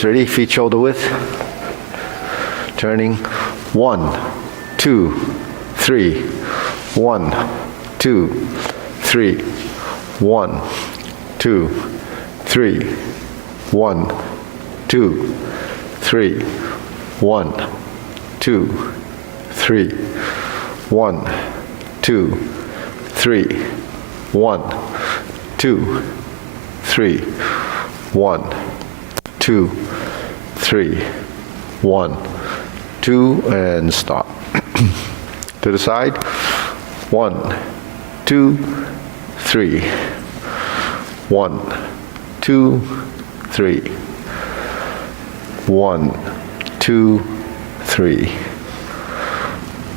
weights. Ready? Feet shoulder width. Turning. 1, 2, 3. 1, 2, 3. 1, 2, 3. 1, 2, 3. 1, 2, 3. 1, 2, 3. 1, 2, 3. 1, 2, 3. 1, 2, and stop. To the side. 1, 2, 3. 1, 2, 3. 1, 2, 3.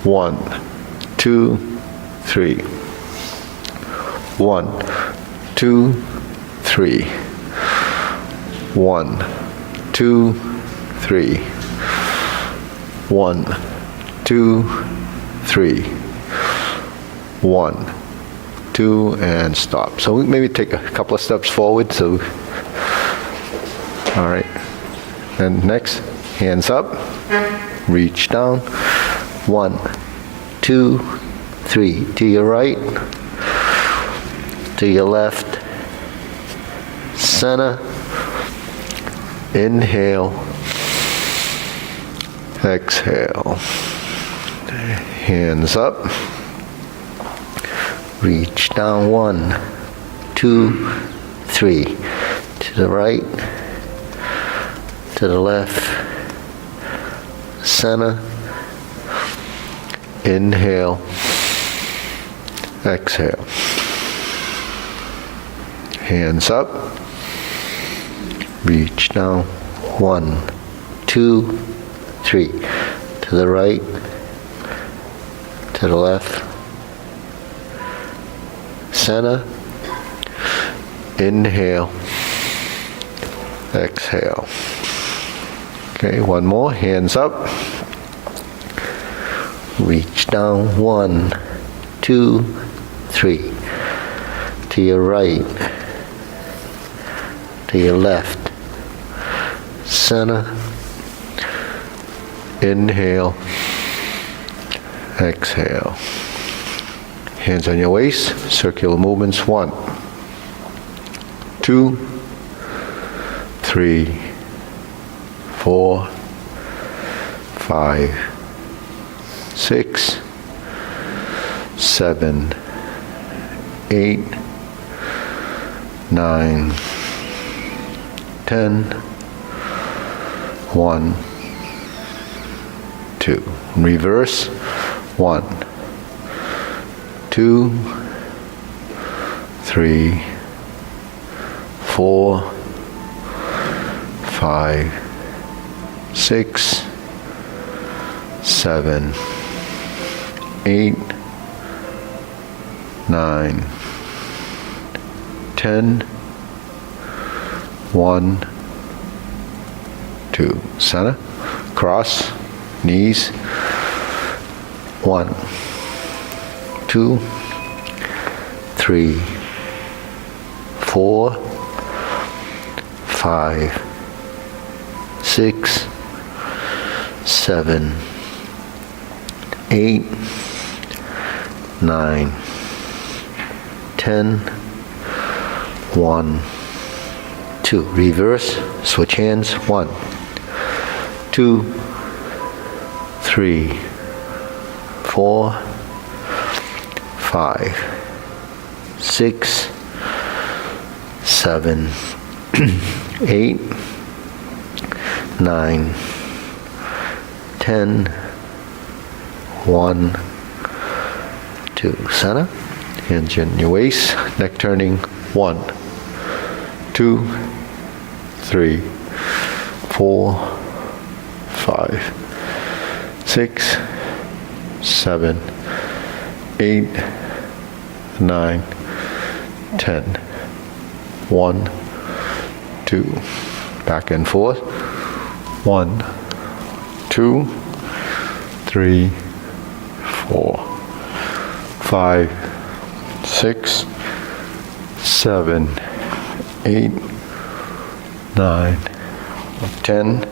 1, 2, 3. 1, 2, 3. 1, 2, 3. 1, 2, 3. 1, 2, and stop. So we maybe take a couple of steps forward. So, all right. And next, hands up, reach down. 1, 2, 3. To your right, to your left, center. Inhale, exhale. Hands up, reach down. 1, 2, 3. To the right, to the left, center. Inhale, exhale. Hands up, reach down. 1, 2, 3. To the right, to the left, center. Inhale, exhale. Okay, one more. Hands up, reach down. 1, 2, 3. To your right, to your left, center. Inhale, exhale. Hands on your waist, circular movements. 1, 2, 3, 4, 5, 6, 7, 8, 9, 10. 1, 2. Reverse. 1, 2, 3, 4, 5, 6, 7, 8, 9, 10. 1, 2. Center. Cross. Knees. 1, 2, 3, 4, 5, 6, 7, 8, 9, 10. 1, 2. Reverse. Switch hands. 1, 2, 3, 4, 5, 6, 7, 8, 9, 10. 1, 2. Center. Hands in your waist. Neck turning. 1, 2, 3, 4, 5, 6, 7, 8, 9, 10. 1, 2. Back and forth. 1, 2, 3, 4, 5, 6, 7, 8, 9, 10,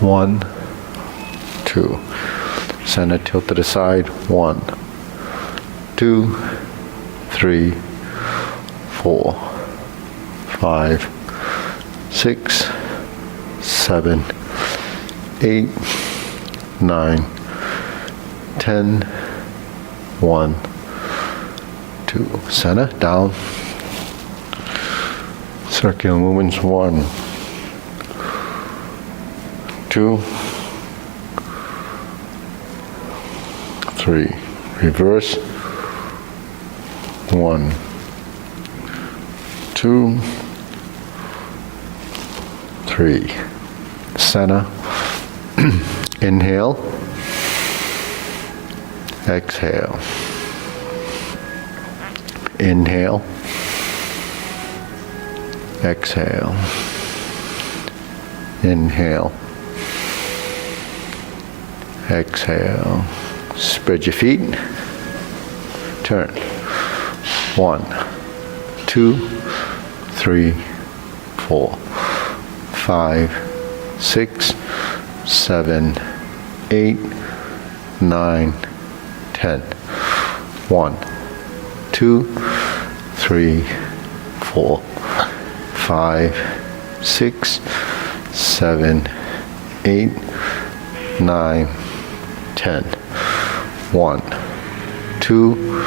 1, 2. Center tilt to the side, 1, 2, 3, 4, 5, 6, 7, 8, 9, 10, 1, 2. Center, down. Circular movements, 1, 2, 3. Reverse, 1, 2, 3. Center. Inhale. Exhale. Inhale. Exhale. Inhale. Exhale. Spread your feet. Turn. 1, 2, 3, 4, 5, 6, 7, 8, 9, 10. 1, 2, 3, 4, 5, 6, 7, 8, 9, 10. 1, 2,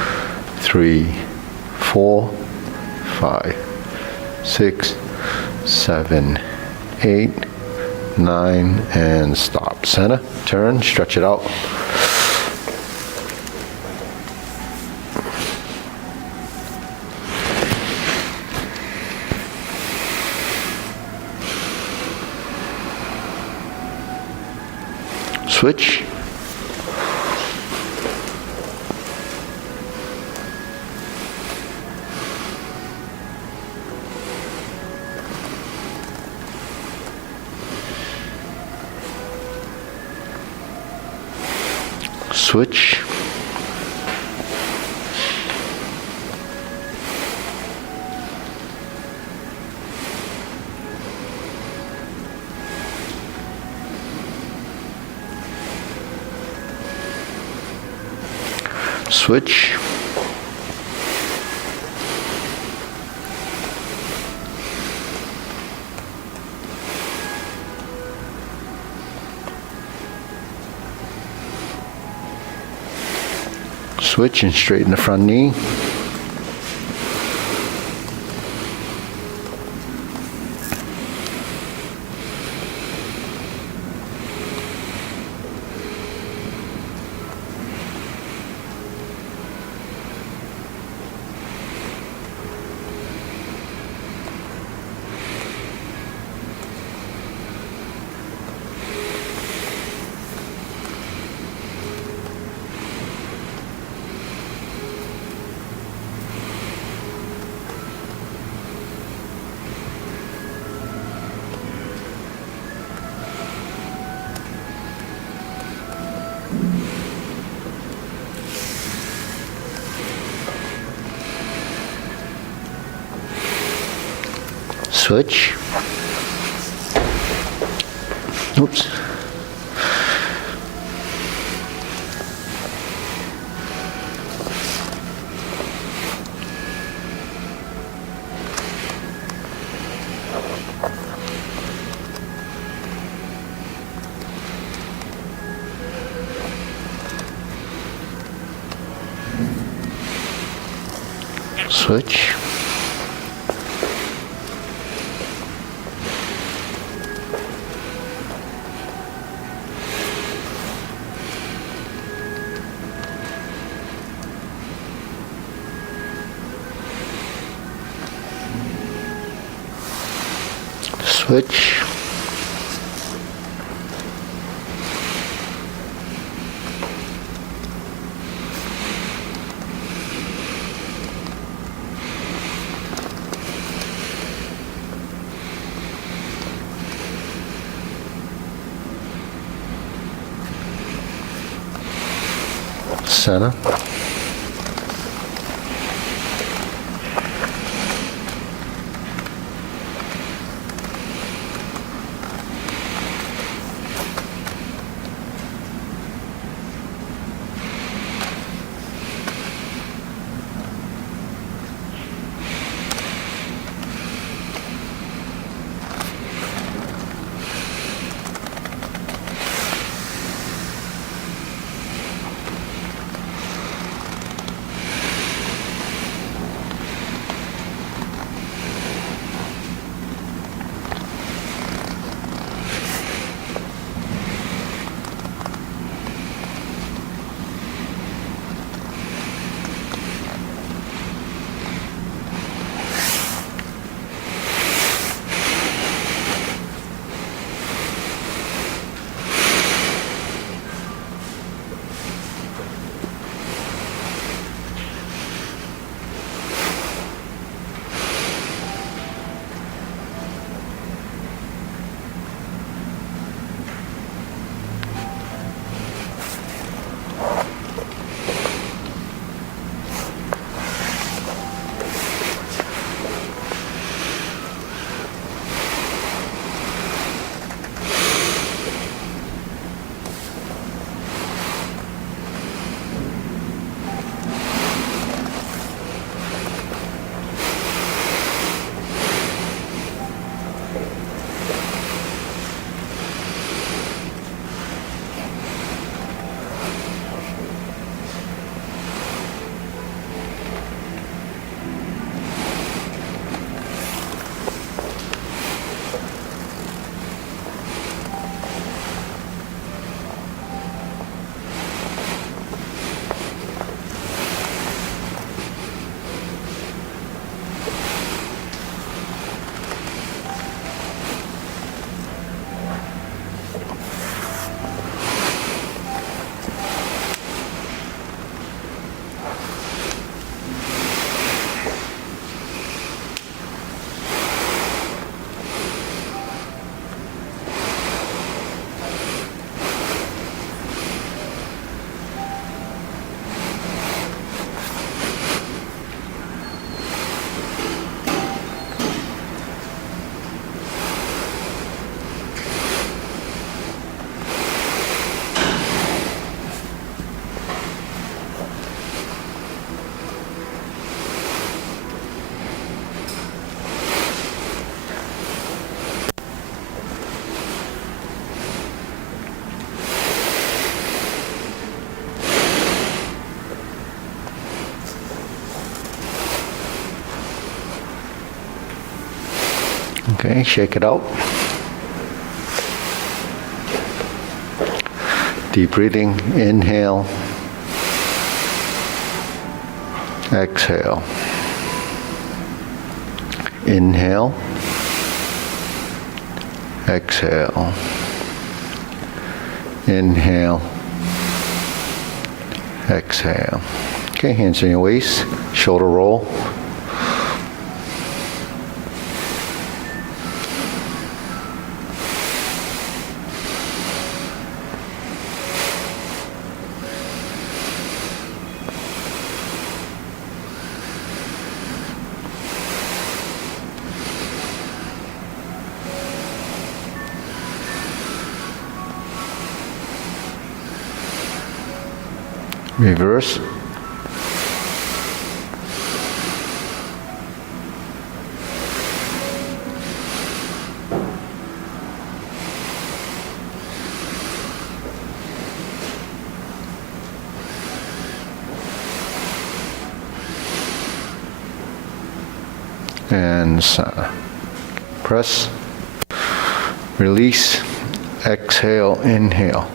3, 4, 5, 6, 7, 8, 9, and stop. Center, turn, stretch it out. Switch. Switch. Switch. Switch and straighten the front knee. Switch. Oops. Switch. Switch. Center. Okay, shake it out. Deep breathing, inhale, exhale. Inhale, exhale. Inhale, exhale. Okay, hands in your waist, shoulder roll. Reverse. And press, release, exhale, inhale.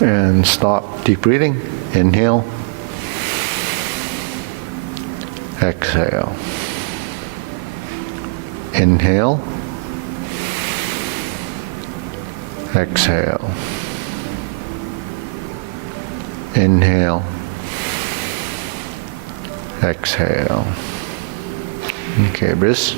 And stop, deep breathing, inhale, exhale. Inhale, exhale. Inhale, exhale. Okay, wrist.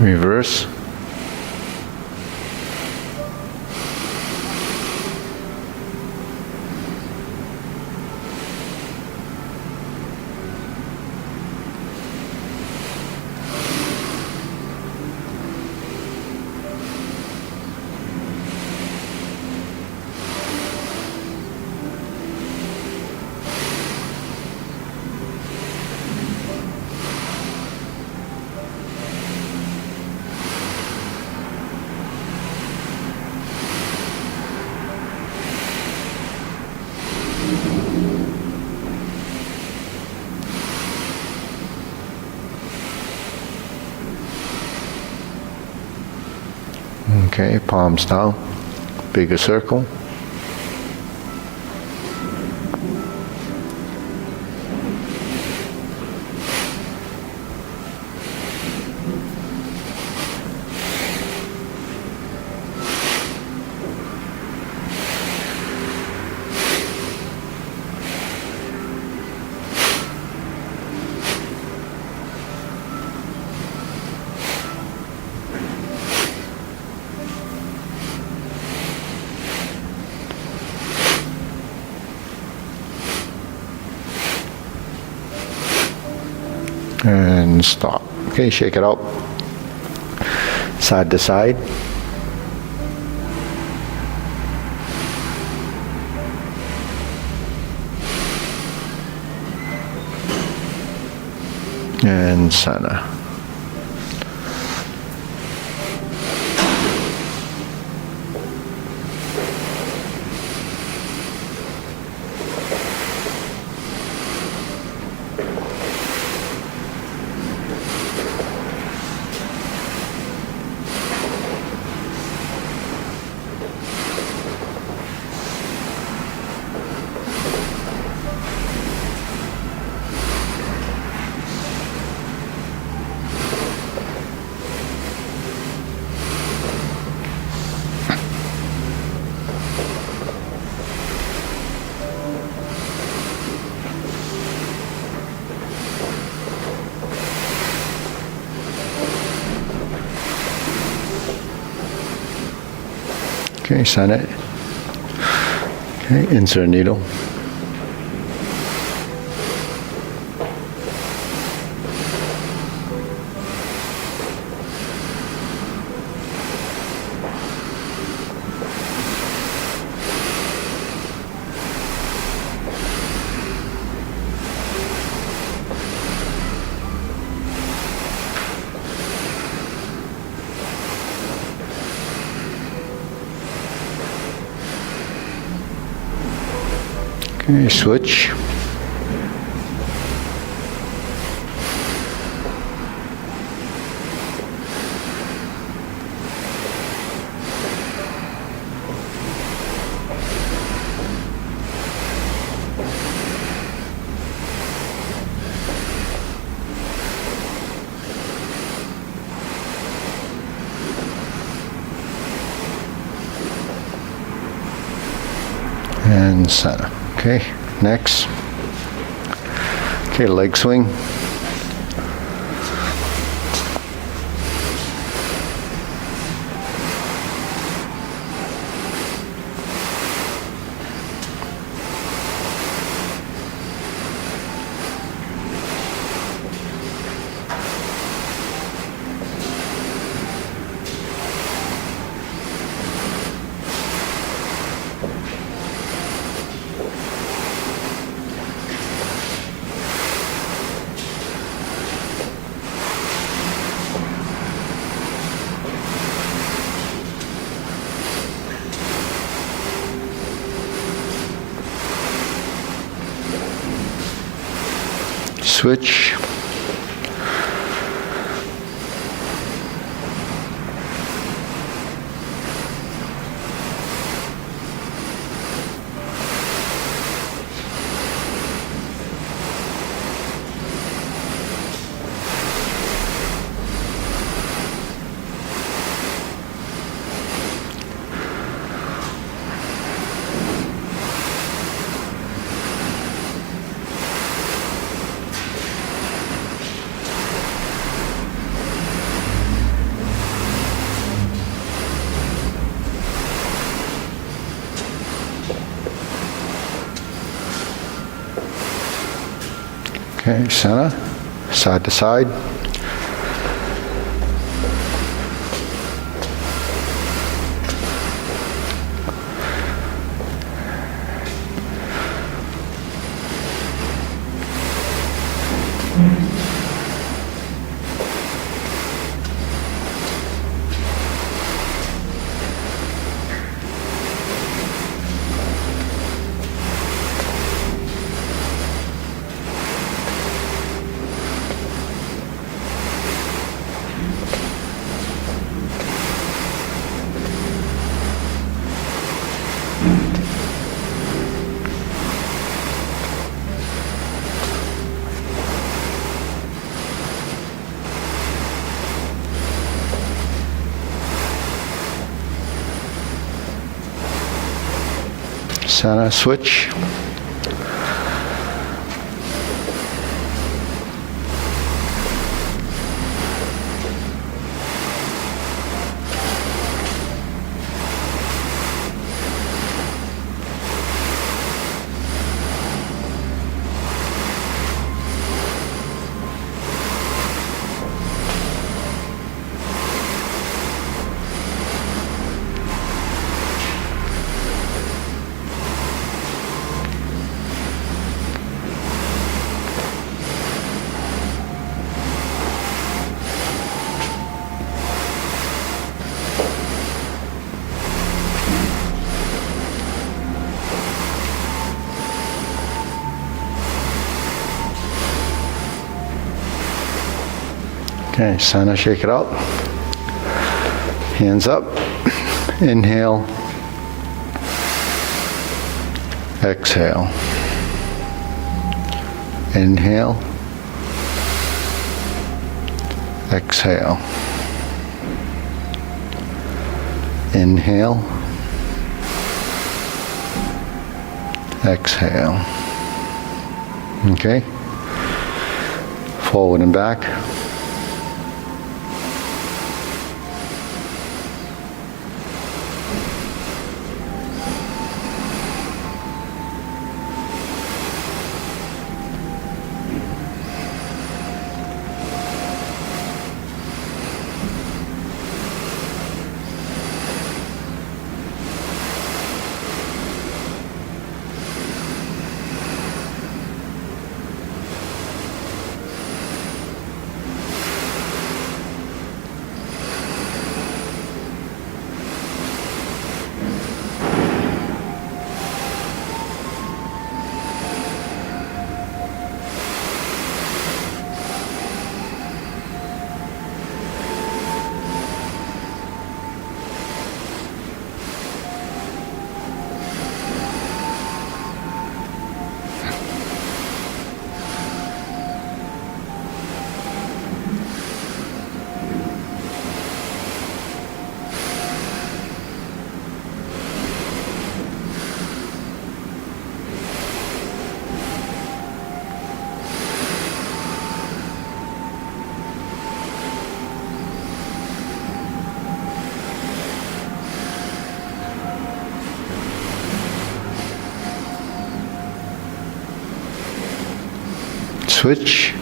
Reverse. Okay, palms down, bigger circle. and stop. Okay, shake it out. Side to side. And center. Okay, center it. Okay, insert needle. Okay, switch. And center. Okay, next. Okay, leg swing. Switch. Okay, center, side to side. Center, switch. Okay, Sana, shake it out. Hands up. Inhale. Exhale. Inhale. Exhale. Inhale. Exhale. Okay. Forward and back. Switch.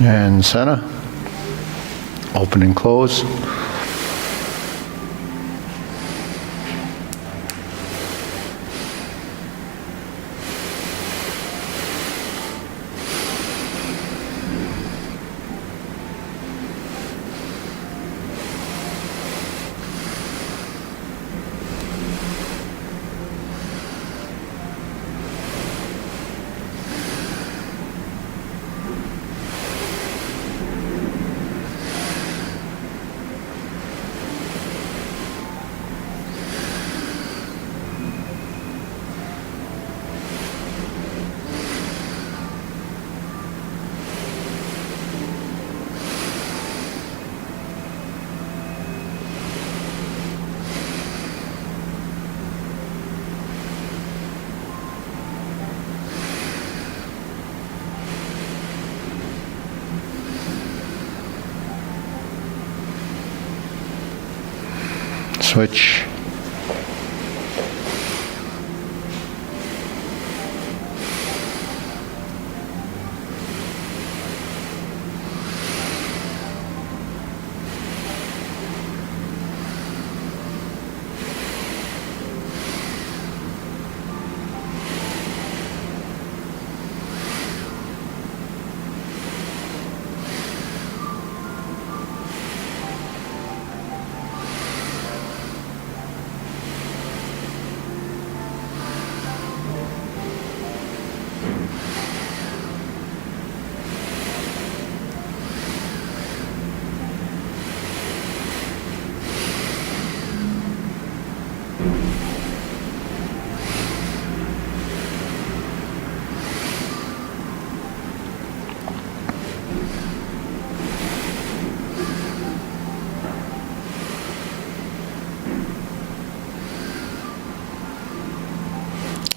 And center. Open and close. Switch.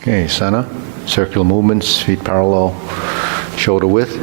Okay, Sana. Circular movements, feet parallel, shoulder width.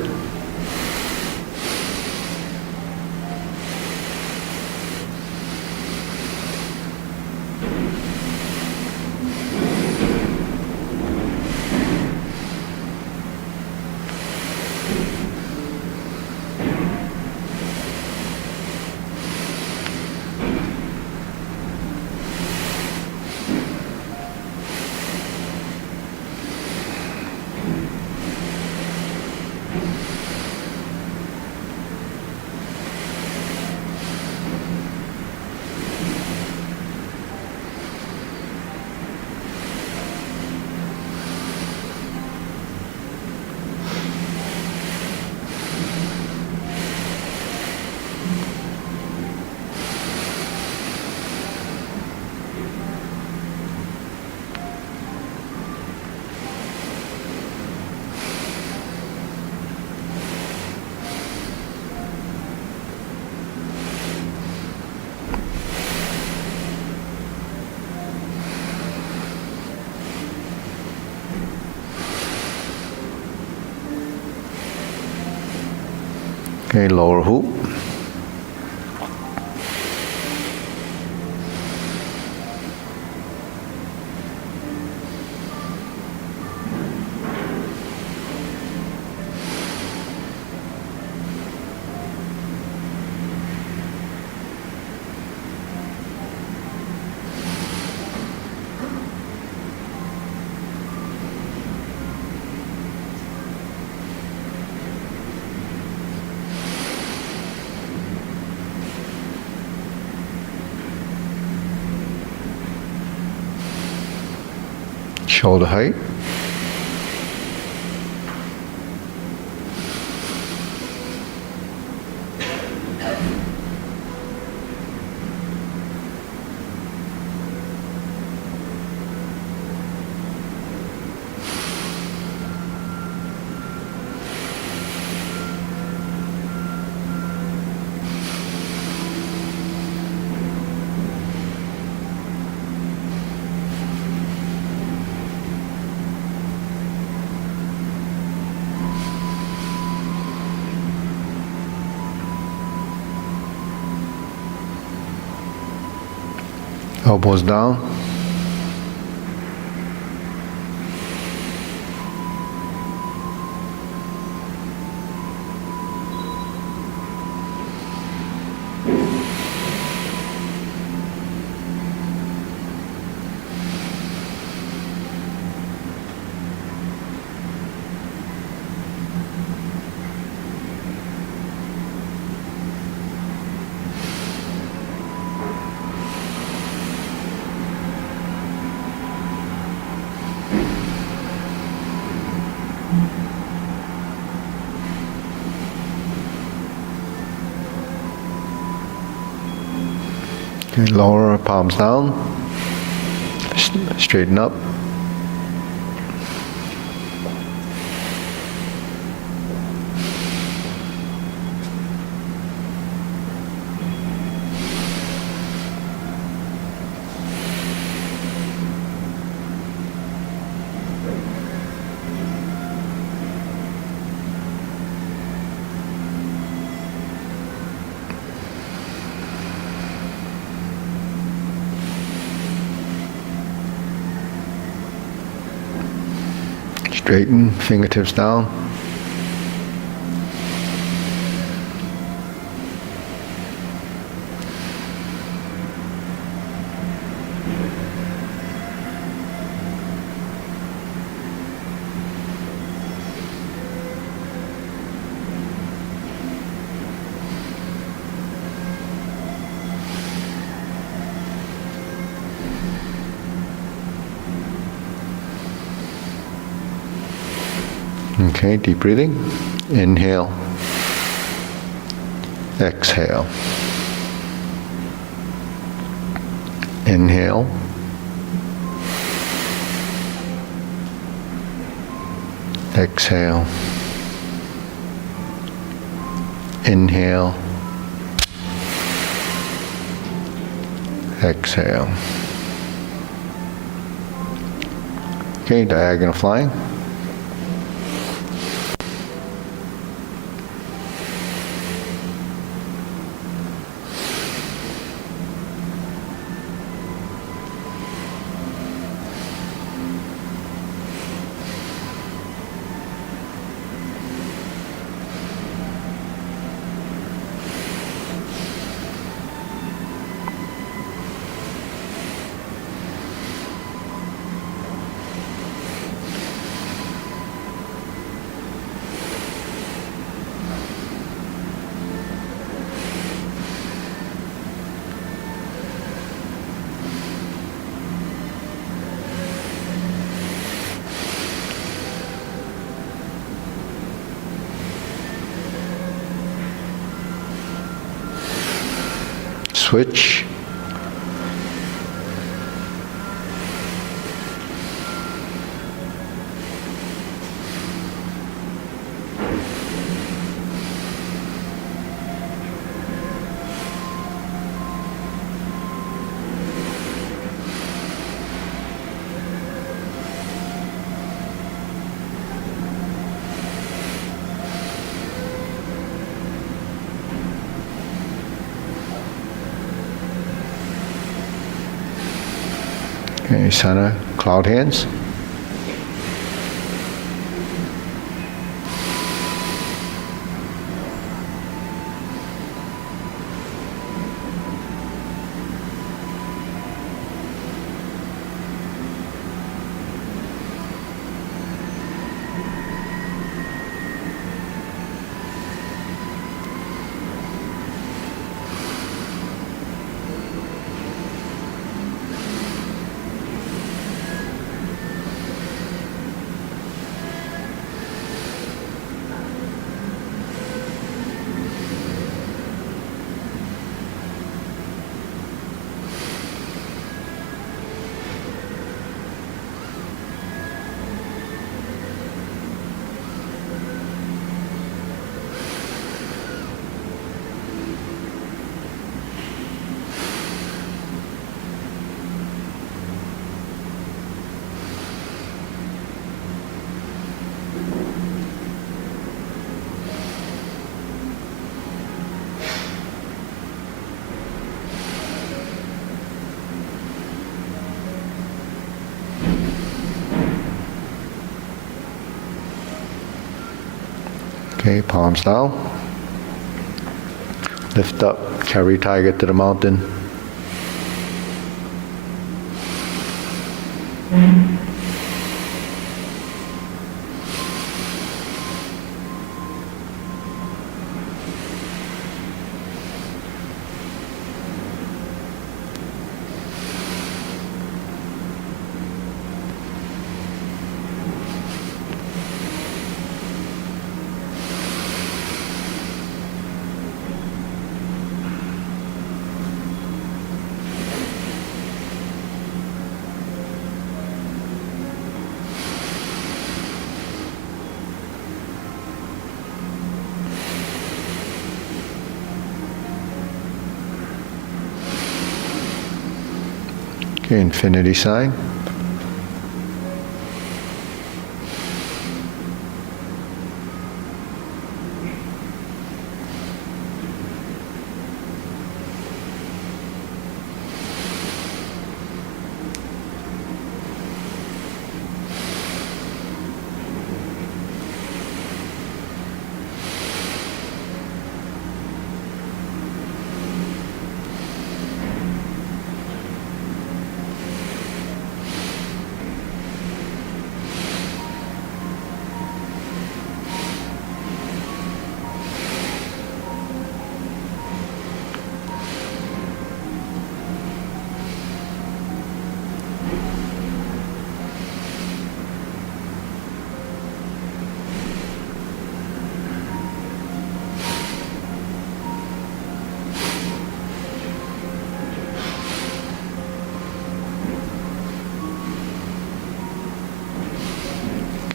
Okay, lower hoop. Shoulder height. Elbows down. Okay, lower palms down. Straighten up. Straighten, fingertips down. Okay, deep breathing. Inhale. Exhale. Inhale. Exhale. Inhale. Exhale. Okay, diagonal flying. Switch. Okay, center, cloud hands. Okay, palms down. Lift up, carry tiger to the mountain. Okay, infinity sign.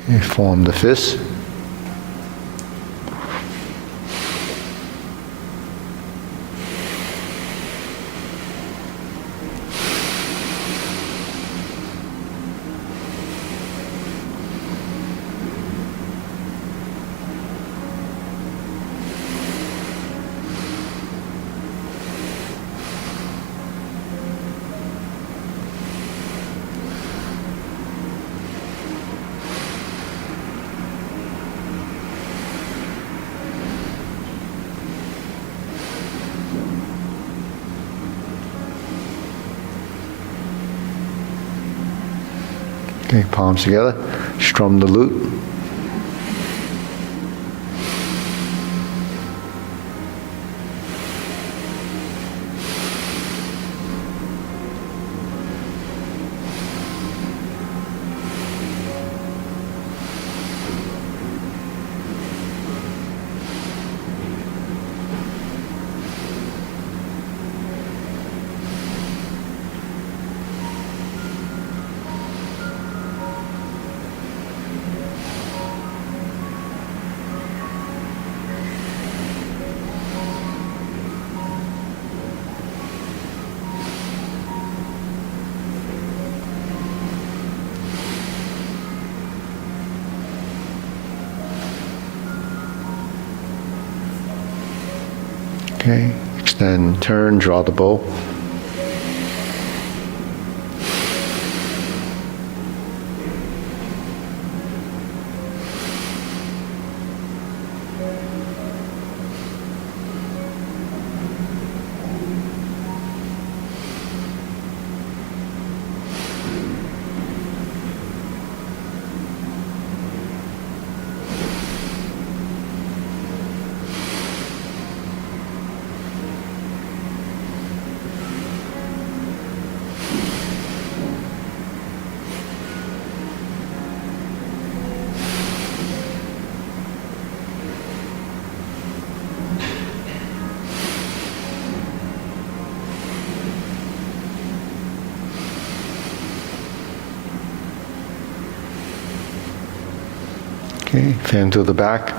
Okay, form the fist. Okay, palms together, strum the lute. Okay, extend, turn, draw the bow. Okay, fan to the back.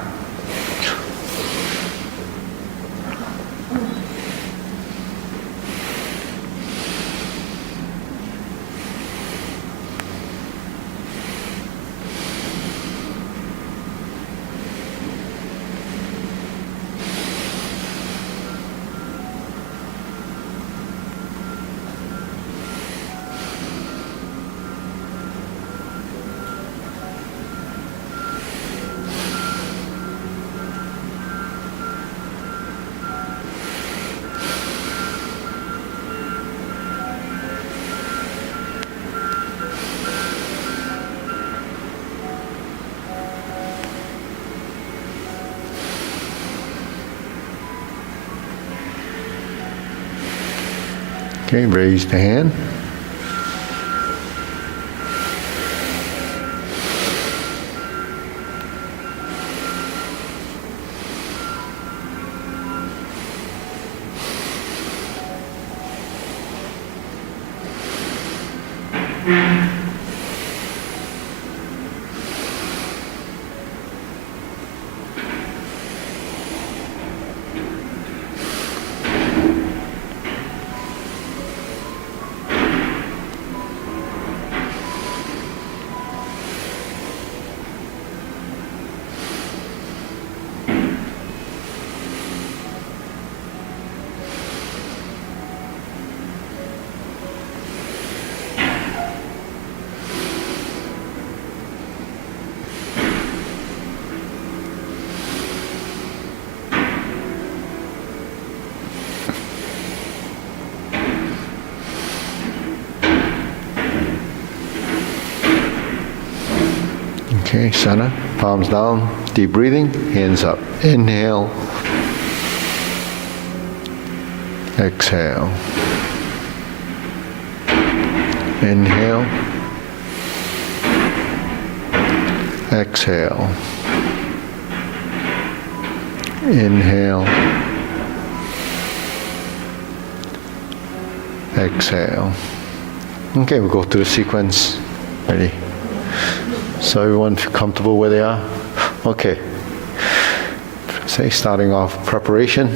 Okay, raise the hand. Okay, center, palms down, deep breathing, hands up. Inhale. Exhale. Inhale. Exhale. Inhale. Exhale. Okay, we'll go through the sequence. Ready? So everyone feel comfortable where they are? Okay. Say, starting off preparation.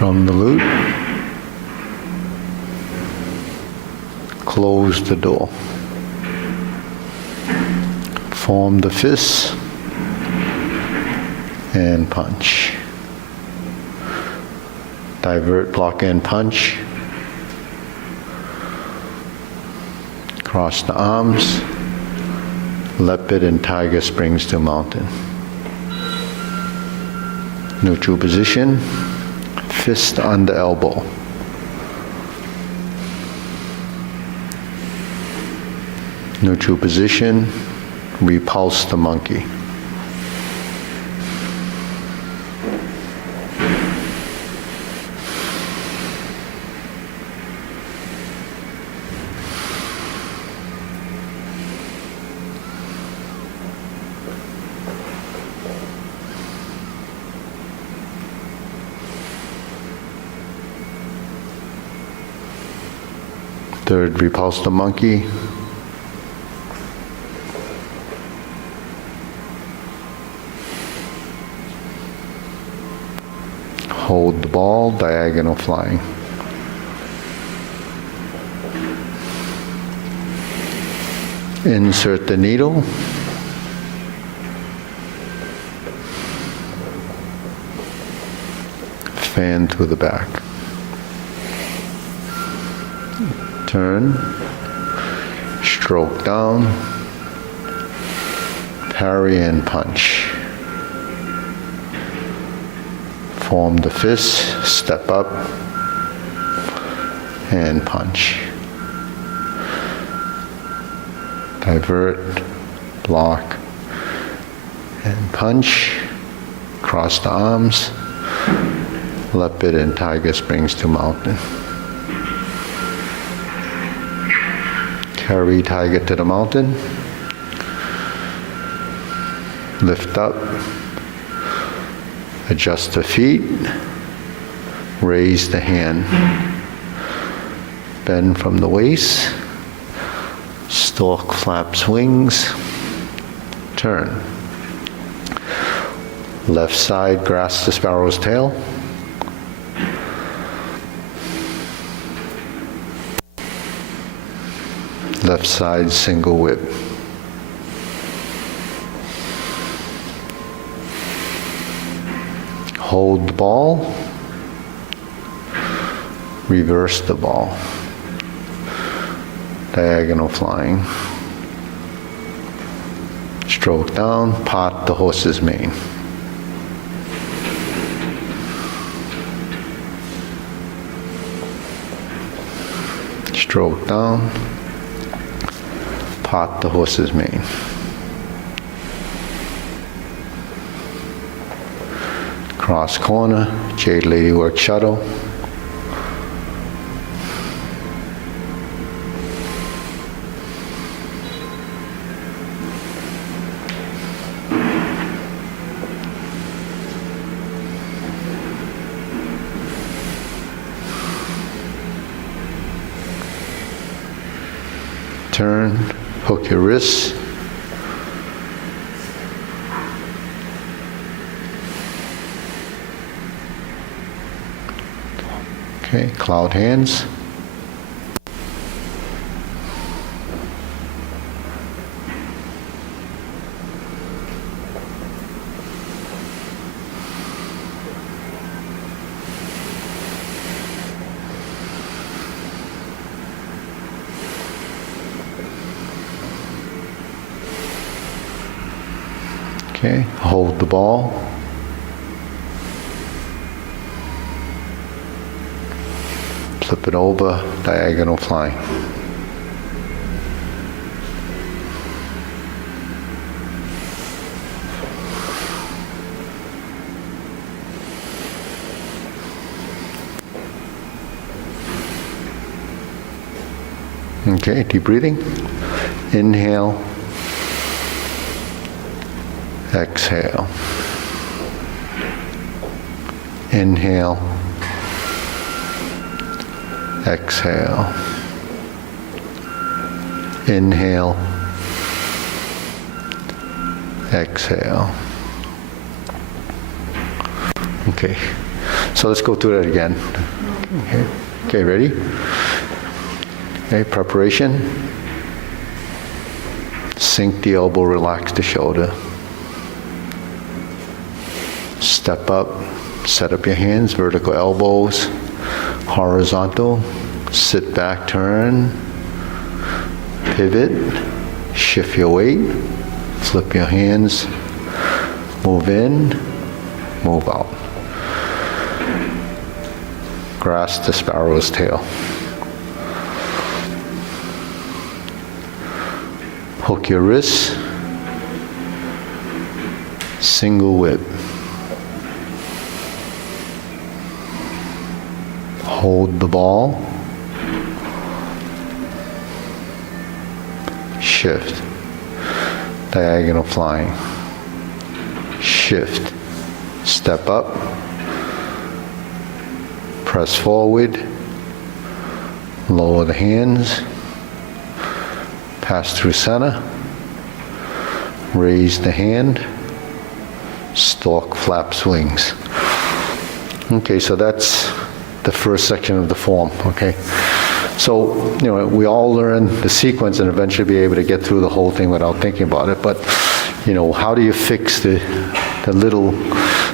Strum the lute. Close the door. Form the fists and punch. Divert, block, and punch. Cross the arms. Leopard and tiger springs to mountain. Neutral position. Fist under elbow. Neutral position. Repulse the monkey. Third, repulse the monkey. Hold the ball, diagonal flying. Insert the needle. Fan through the back. Turn, stroke down, parry and punch. Form the fist, step up, and punch. Divert, block, and punch. Cross the arms. Leopard and tiger springs to mountain. Carry tiger to the mountain. Lift up. Adjust the feet. Raise the hand. Bend from the waist. Stork flaps wings. Turn. Left side grasp the sparrow's tail. Left side single whip. Hold the ball. Reverse the ball. Diagonal flying. Stroke down, part the horse's mane. Stroke down, part the horse's mane. Cross corner, Jade Lady work shuttle. Turn, hook your wrists. Okay, cloud hands. Okay, hold the ball. Flip it over, diagonal flying. Okay, deep breathing. Inhale. Exhale. Inhale. Exhale. Inhale. Exhale. Okay. So let's go through that again. Okay, ready? Okay, preparation. Sink the elbow, relax the shoulder. Step up, set up your hands, vertical elbows, horizontal. Sit back, turn, pivot, shift your weight, flip your hands, move in, move out. Grasp the sparrow's tail. Hook your wrists, single whip. Hold the ball. Shift. Diagonal flying. Shift. Step up. Press forward. Lower the hands. Pass through center. Raise the hand. Stalk, flaps, wings. Okay, so that's the first section of the form, okay? So, we all learn the sequence and eventually be able to get through the whole thing without thinking about it, but, how do you fix the little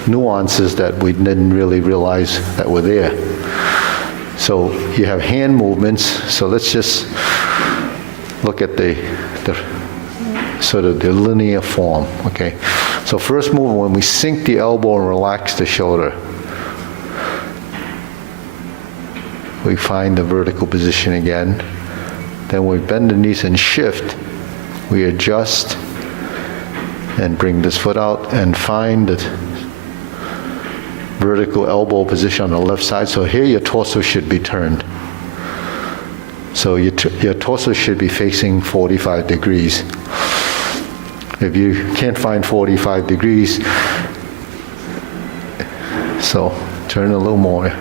nuances that we didn't really realize that were there? So you have hand movements, so let's just look at the sort of the linear form, okay? So first movement, when we sink the elbow and relax the shoulder, we find the vertical position again. Then we bend the knees and shift. We adjust and bring this foot out and find the vertical elbow position on the left side. So here your torso should be turned. So your torso should be facing 45 degrees. If you can't find 45 degrees, so turn a little more.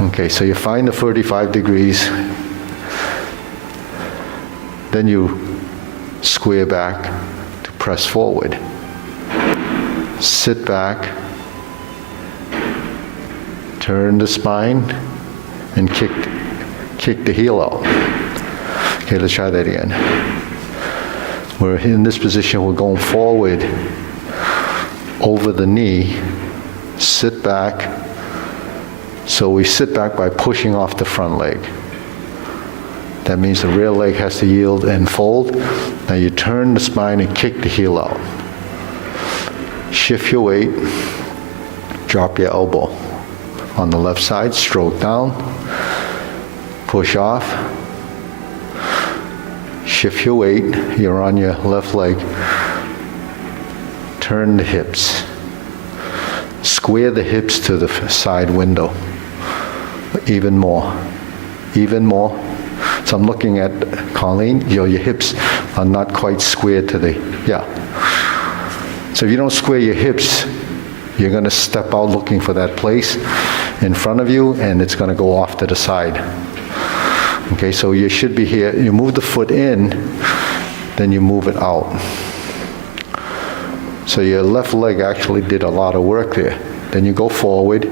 Okay, so you find the 45 degrees, then you square back to press forward. Sit back, turn the spine, and kick the heel out. Okay, let's try that again. We're in this position, we're going forward over the knee, sit back. So we sit back by pushing off the front leg. That means the rear leg has to yield and fold. Now you turn the spine and kick the heel out. Shift your weight, drop your elbow. On the left side, stroke down, push off, shift your weight, you're on your left leg, turn the hips. Square the hips to the side window. Even more. So I'm looking at Colleen, your hips are not quite squared to the, So if you don't square your hips, you're going to step out looking for that place in front of you, and it's going to go off to the side. Okay, so you should be here. You move the foot in, then you move it out. So your left leg actually did a lot of work there. Then you go forward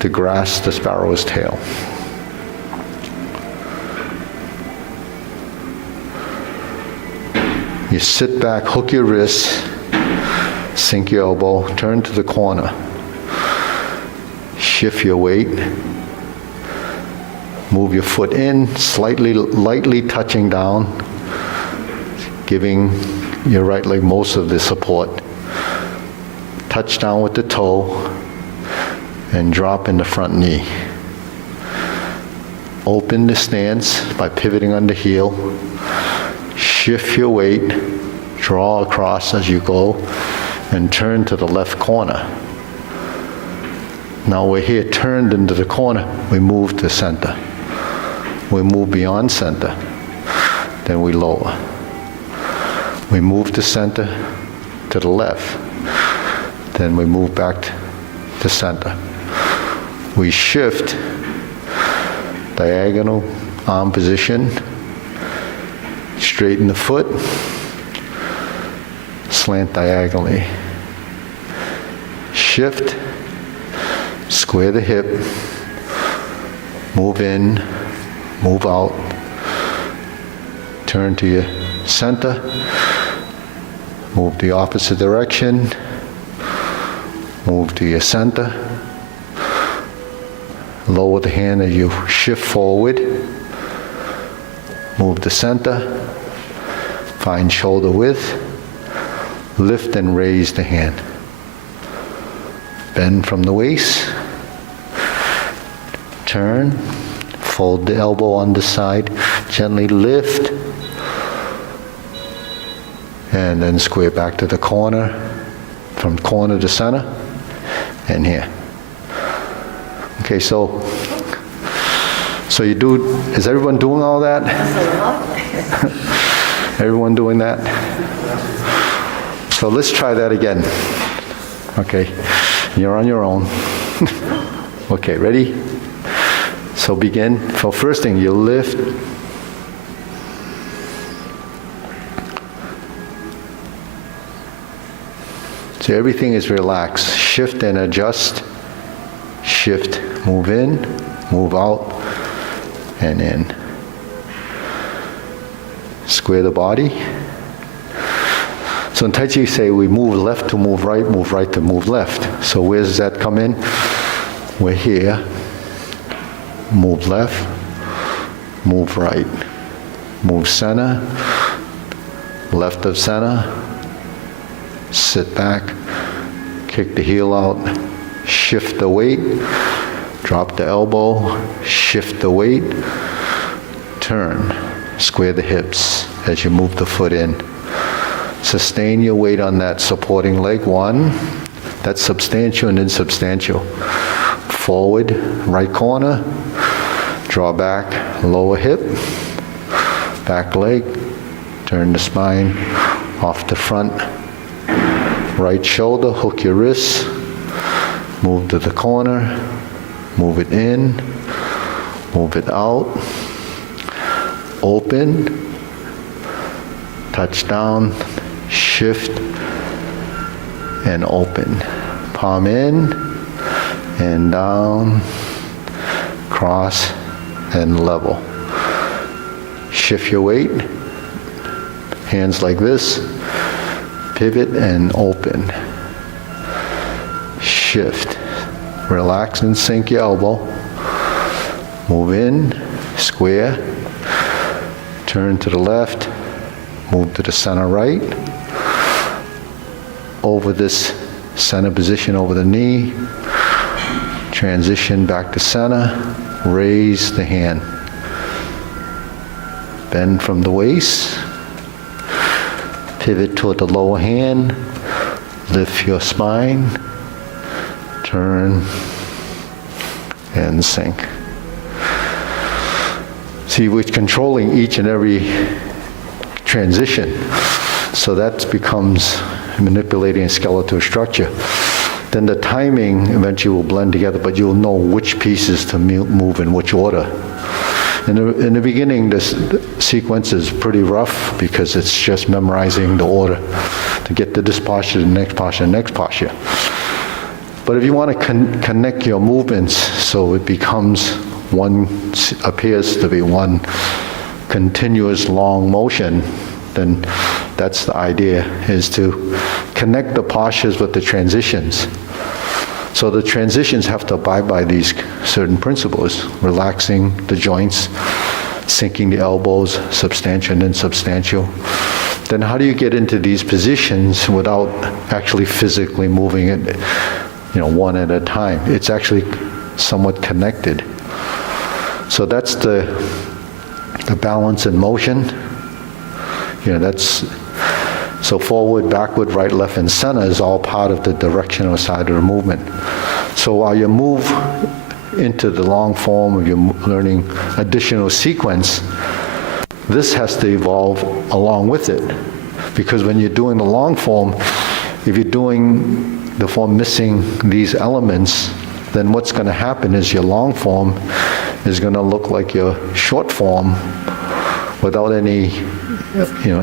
to grasp the sparrow's tail. You sit back, hook your wrists, sink your elbow, turn to the corner. Shift your weight. Move your foot in, lightly touching down, giving your right leg most of the support. Touch down with the toe and drop in the front knee. Open the stance by pivoting on the heel. Shift your weight, draw across as you go, and turn to the left corner. Now we're here turned into the corner, we move to center. We move beyond center, then we lower. We move to center, to the left, then we move back to center. We shift, diagonal arm position, straighten the foot, slant diagonally. Shift, Square the hip. Move in, move out. Turn to your center. Move the opposite direction. Move to your center. Lower the hand as you shift forward. Move the center. Find shoulder width. Lift and raise the hand. Bend from the waist. Turn. Fold the elbow on the side. Gently lift. And then square back to the corner. From corner to center. And here. Okay, so you do, is everyone doing all that? Everyone doing that? So let's try that again. Okay, you're on your own. Okay, ready? So begin. So first thing, you lift. So everything is relaxed. Shift and adjust. Shift, move in, move out, and in. Square the body. So in Tai Chi, say we move left to move right to move left. So where does that come in? We're here. Move left, move right, move center, left of center, sit back, kick the heel out, shift the weight, drop the elbow, shift the weight, turn, square the hips as you move the foot in. Sustain your weight on that supporting leg, one. That's substantial and insubstantial. Forward, right corner, draw back, lower hip, back leg, turn the spine off the front, right shoulder, hook your wrists, move to the corner, move it in, move it out, open, touch down, shift, and open. Palm in, and down, cross, and level. Shift your weight, hands like this, pivot and open. Shift, relax and sink your elbow. Move in, square, turn to the left, move to the center right, over this center position over the knee, transition back to center, raise the hand. Bend from the waist, pivot toward the lower hand, lift your spine, turn, and sink. See, we're controlling each and every transition, so that becomes manipulating skeletal structure. Then the timing eventually will blend together, but you'll know which pieces to move in which order. In the beginning, the sequence is pretty rough because it's just memorizing the order to get to this posture, the next posture, the next posture. But if you want to connect your movements so it becomes one, appears to be one continuous long motion, then that's the idea, is to connect the postures with the transitions. So the transitions have to abide by these certain principles: relaxing the joints, sinking the elbows, substantial and insubstantial. Then how do you get into these positions without actually physically moving it, one at a time? It's actually somewhat connected. So that's the balance in motion. So forward, backward, right, left, and center is all part of the directional side of the movement. So while you move into the long form, or you're learning additional sequence, this has to evolve along with it. Because when you're doing the long form, if you're doing the form missing these elements, then what's going to happen is your long form is going to look like your short form without any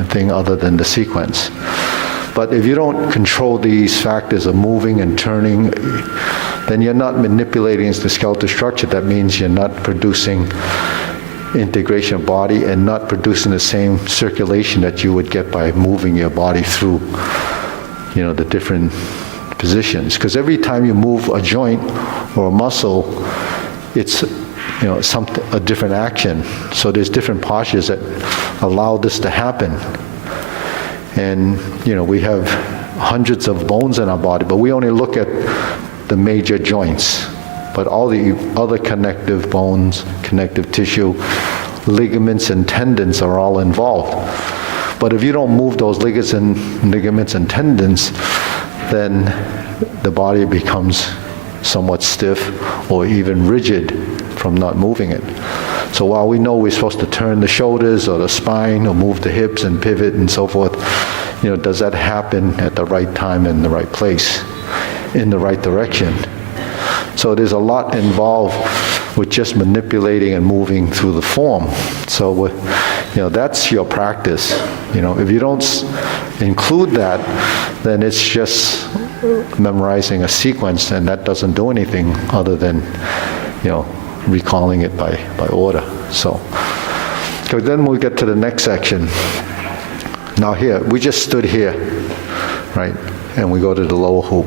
thing other than the sequence. But if you don't control these factors of moving and turning, then you're not manipulating the skeletal structure. That means you're not producing integration of body and not producing the same circulation that you would get by moving your body through, the different positions. Because every time you move a joint or a muscle, it's a different action. So there's different postures that allow this to happen. And we have hundreds of bones in our body, but we only look at the major joints. But all the other connective bones, connective tissue, ligaments and tendons are all involved. But if you don't move those ligaments and tendons, then the body becomes somewhat stiff or even rigid from not moving it. So while we know we're supposed to turn the shoulders or the spine or move the hips and pivot and so forth, does that happen at the right time in the right place, in the right direction? So there's a lot involved with just manipulating and moving through the form. So, that's your practice. If you don't include that, then it's just memorizing a sequence, and that doesn't do anything other than, recalling it by order. So then we get to the next section. Now here, we just stood here, right? And we go to the lower hoop.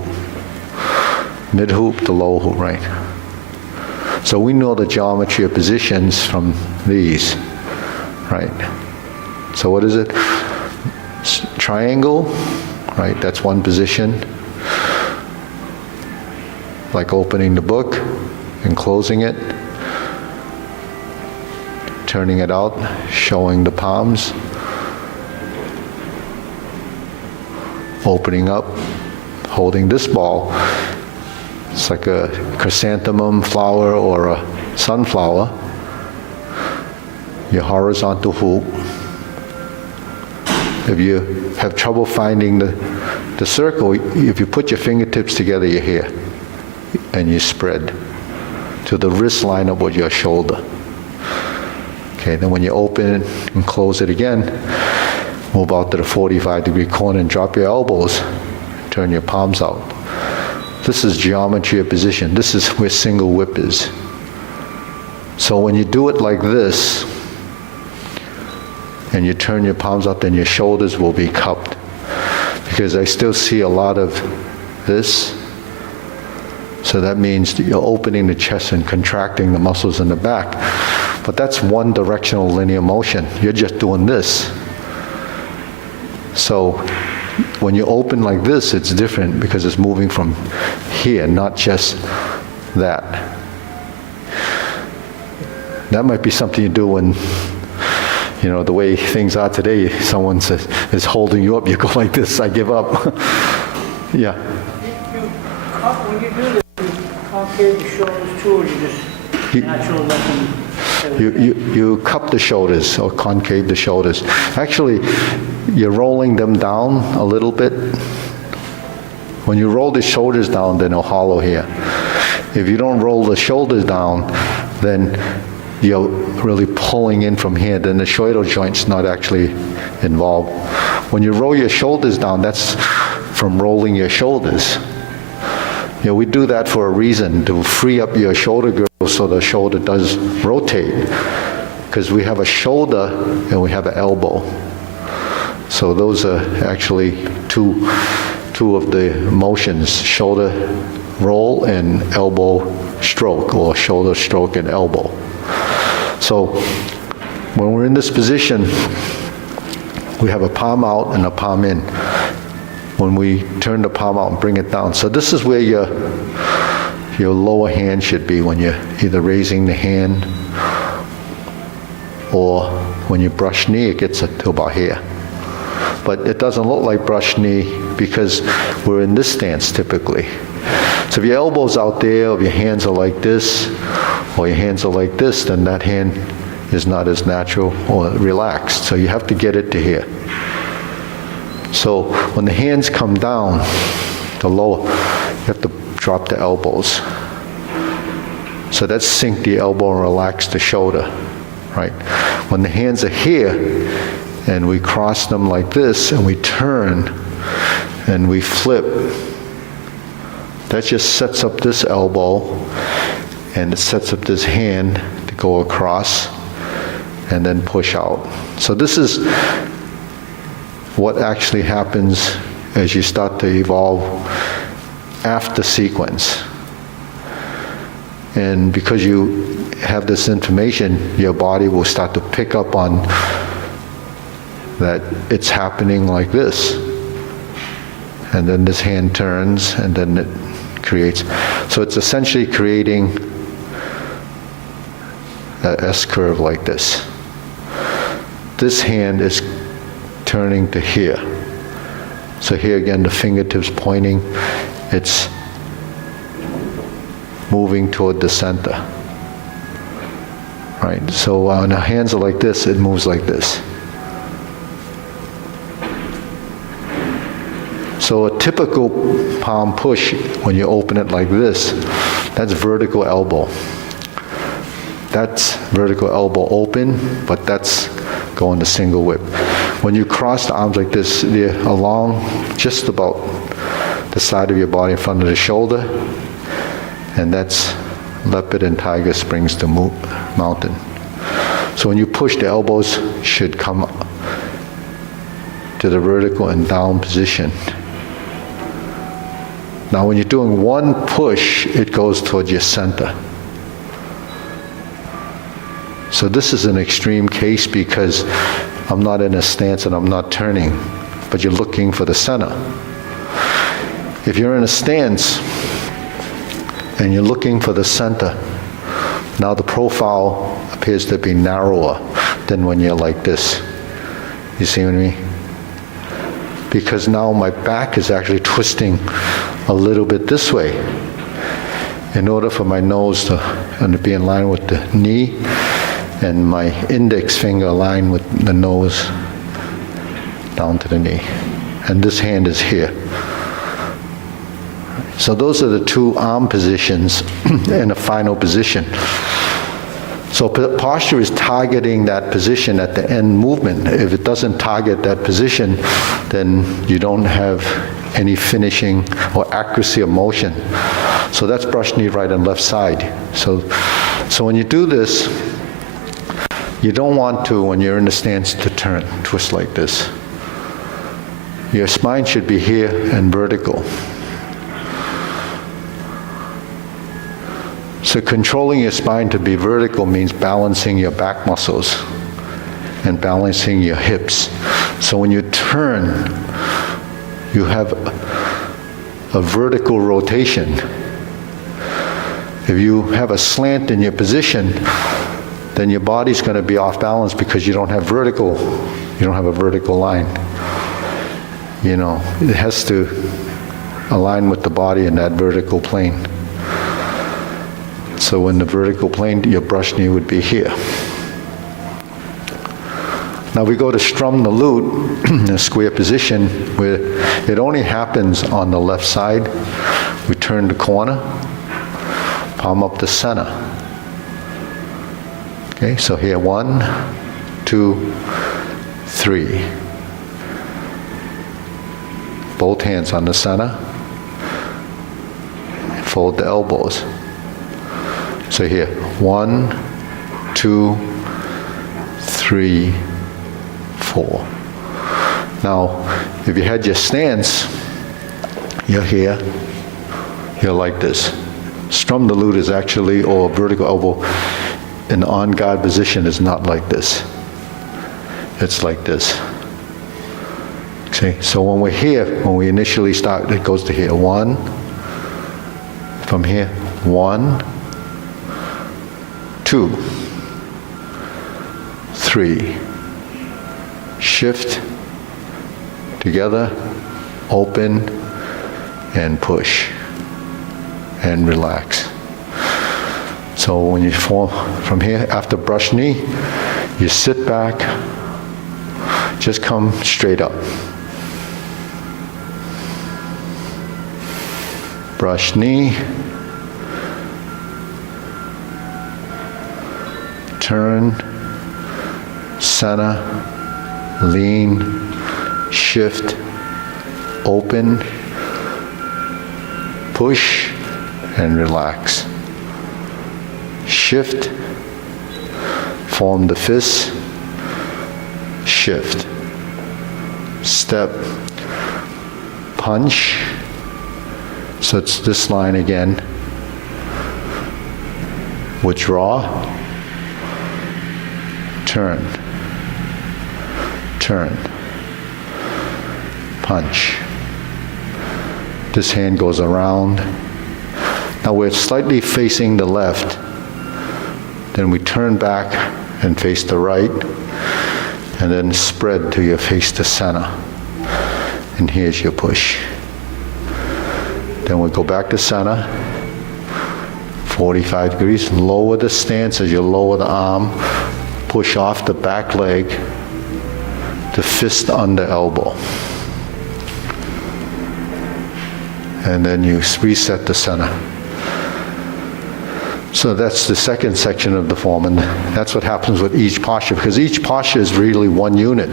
Mid hoop, the lower hoop, right? So we know the geometry of positions from these, right? So what is it? Triangle, right? That's one position. Like opening the book and closing it. Turning it out, showing the palms. Opening up, holding this ball. It's like a chrysanthemum flower or a sunflower. Your horizontal hoop. If you have trouble finding the circle, if you put your fingertips together, you're here. And you spread to the wrist line up with your shoulder. Okay, then when you open it and close it again, move out to the 45-degree corner and drop your elbows. Turn your palms out. This is geometry of position. This is where single whip is. So when you do it like this, and you turn your palms up, then your shoulders will be cupped. Because I still see a lot of this. So that means that you're opening the chest and contracting the muscles in the back. But that's one directional linear motion. You're just doing this. So when you open like this, it's different because it's moving from here, not just that. That might be something you do when, the way things are today, someone is holding you up, you go like this, I give up. Yeah. When you do this, you concave the shoulders too, or you just natural let them... You cup the shoulders or concave the shoulders. Actually, you're rolling them down a little bit. When you roll the shoulders down, then they'll hollow here. If you don't roll the shoulders down, then you're really pulling in from here. Then the shoulder joint's not actually involved. When you roll your shoulders down, that's from rolling your shoulders. We do that for a reason, to free up your shoulder girdle so the shoulder does rotate. Because we have a shoulder and we have an elbow. So those are actually two of the motions, shoulder roll and elbow stroke, or shoulder stroke and elbow. So when we're in this position, we have a palm out and a palm in. When we turn the palm out and bring it down. So this is where your lower hand should be when you're either raising the hand or when you brush knee, it gets to about here. But it doesn't look like brush knee because we're in this stance typically. So if your elbow's out there, or if your hands are like this, or your hands are like this, then that hand is not as natural or relaxed. So you have to get it to here. So when the hands come down, the lower, you have to drop the elbows. So that's sink the elbow and relax the shoulder, right? When the hands are here, and we cross them like this, and we turn, and we flip, That just sets up this elbow, and it sets up this hand to go across, and then push out. So this is what actually happens as you start to evolve after sequence. And because you have this information, your body will start to pick up on that it's happening like this. And then this hand turns, and then it creates. So it's essentially creating an S-curve like this. This hand is turning to here. So here again, the fingertips pointing, it's moving toward the center. Right, so when the hands are like this, it moves like this. So a typical palm push, when you open it like this, that's vertical elbow. That's vertical elbow open, but that's going to single whip. When you cross the arms like this, they're along just about the side of your body in front of the shoulder, and that's leopard and tiger springs to mountain. So when you push, the elbows should come to the vertical and down position. Now when you're doing one push, it goes towards your center. So this is an extreme case because I'm not in a stance and I'm not turning, but you're looking for the center. If you're in a stance and you're looking for the center, now the profile appears to be narrower than when you're like this. You see what I mean? Because now my back is actually twisting a little bit this way in order for my nose to be in line with the knee and my index finger aligned with the nose down to the knee. And this hand is here. So those are the two arm positions in a final position. So posture is targeting that position at the end movement. If it doesn't target that position, then you don't have any finishing or accuracy of motion. So that's brush knee right and left side. So when you do this, you don't want to, when you're in the stance, to turn, twist like this. Your spine should be here and vertical. So controlling your spine to be vertical means balancing your back muscles and balancing your hips. So when you turn, you have a vertical rotation. If you have a slant in your position, then your body's going to be off balance because you don't have a vertical line. You know, it has to align with the body in that vertical plane. So in the vertical plane, your brush knee would be here. Now we go to strum the lute in a square position where it only happens on the left side. We turn the corner, palm up the center. Okay, so here 1, 2, 3. Both hands on the center. Fold the elbows. So here, 1, 2, 3, 4. Now, if you had your stance, you're here, you're like this. Strum the lute is actually, or vertical elbow, in the on-guard position is not like this. It's like this. Okay, so when we're here, when we initially start, it goes to here. 1, from here, 1, 2, 3, shift, together, open, and push, and relax. So when you form from here, after brush knee, you sit back, just come straight up. Brush knee, turn, center, lean, shift, open, push and relax. Shift, form the fist, shift. Step, punch, so it's this line again. Withdraw, turn, turn, punch. This hand goes around. Now we're slightly facing the left. Then we turn back and face the right, and then spread till you face the center. And here's your push. Then we go back to center, 45 degrees. Lower the stance as you lower the arm. Push off the back leg to fist under elbow. And then you reset the center. So that's the second section of the form, and that's what happens with each posture, because each posture is really one unit.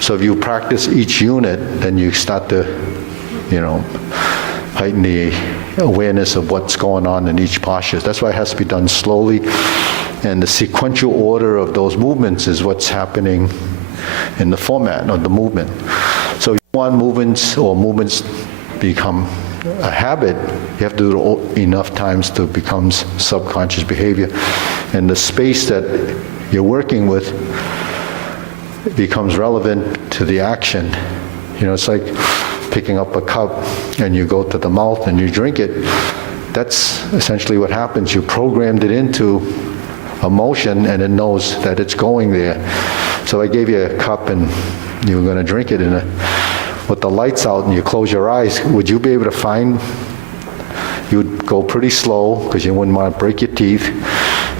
So if you practice each unit, then you start to, heighten the awareness of what's going on in each posture. That's why it has to be done slowly, and the sequential order of those movements is what's happening in the format of the movement. So you want movements become a habit, you have to do it enough times to become subconscious behavior. And the space that you're working with becomes relevant to the action. It's like picking up a cup and you go to the mouth and you drink it. That's essentially what happens. You programmed it into a motion and it knows that it's going there. So I gave you a cup and you were going to drink it with the lights out and you close your eyes, would you be able to find, you would go pretty slow because you wouldn't want to break your teeth,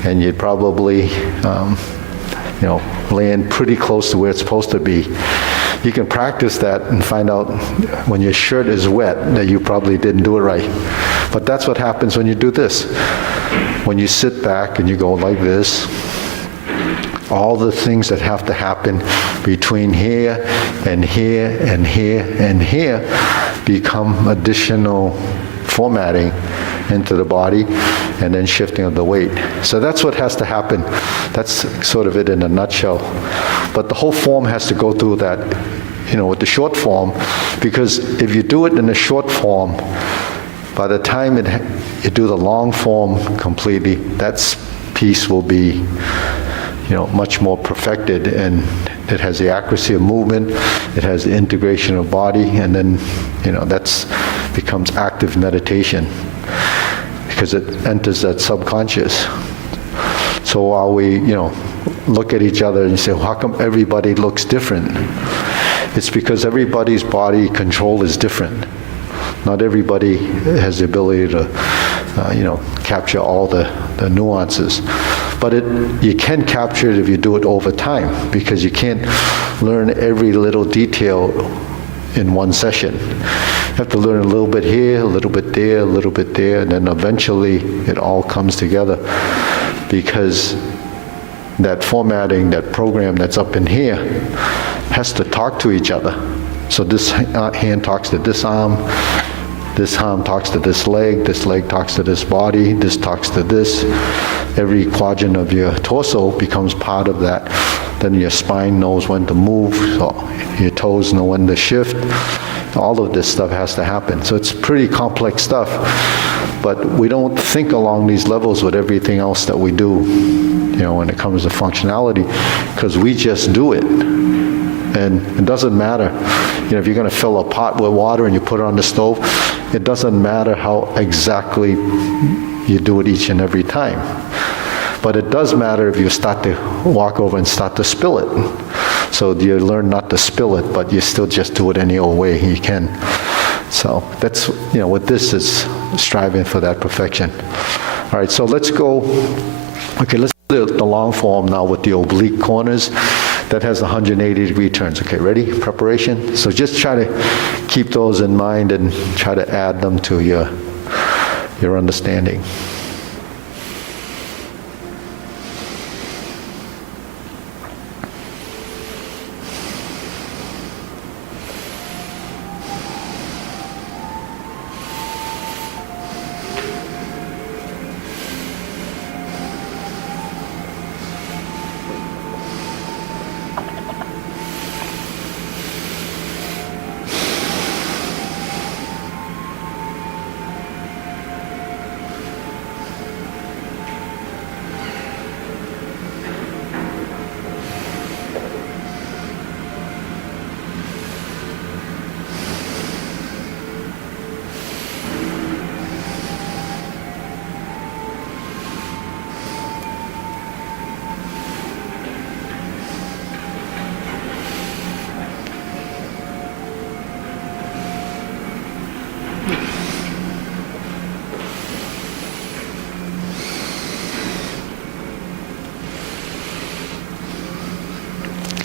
and you'd probably land pretty close to where it's supposed to be. You can practice that and find out when your shirt is wet that you probably didn't do it right. But that's what happens when you do this. When you sit back and you go like this, all the things that have to happen between here and here and here and here become additional formatting into the body, and then shifting of the weight. So that's what has to happen. That's sort of it in a nutshell. But the whole form has to go through that, with the short form, because if you do it in the short form, by the time you do the long form completely, that piece will be much more perfected, and it has the accuracy of movement, it has the integration of body, and then, that's becomes active meditation because it enters that subconscious. So while we, look at each other and say, well, how come everybody looks different? It's because everybody's body control is different. Not everybody has the ability to, capture all the nuances. But you can capture it if you do it over time, because you can't learn every little detail in one session. You have to learn a little bit here, a little bit there, a little bit there, and then eventually it all comes together, because that formatting, that program that's up in here has to talk to each other. So this hand talks to this arm talks to this leg talks to this body, this talks to this. Every quadrant of your torso becomes part of that. Then your spine knows when to move, so your toes know when to shift. All of this stuff has to happen. So it's pretty complex stuff, but we don't think along these levels with everything else that we do, when it comes to functionality, because we just do it. And it doesn't matter, if you're going to fill a pot with water and you put it on the stove, it doesn't matter how exactly you do it each and every time. But it does matter if you start to walk over and start to spill it. So you learn not to spill it, but you still just do it any old way you can. So that's, with this, it's striving for that perfection. All right, so let's go, let's do the long form now with the oblique corners. That has 180-degree turns. Okay, ready? Preparation? So just try to keep those in mind and try to add them to your understanding.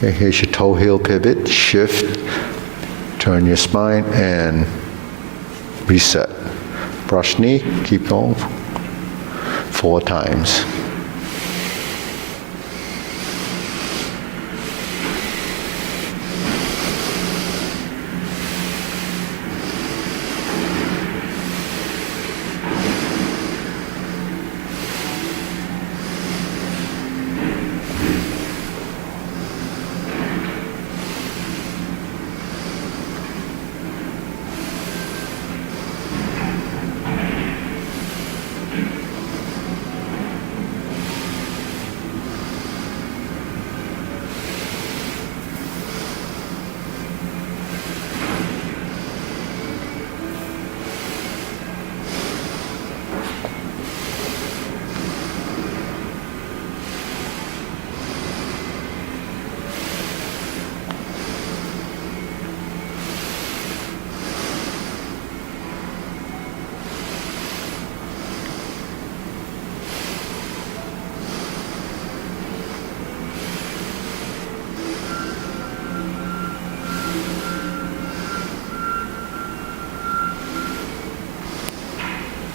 Okay, here's your toe heel pivot, shift, turn your spine, and reset. Brush knee, keep going 4 times.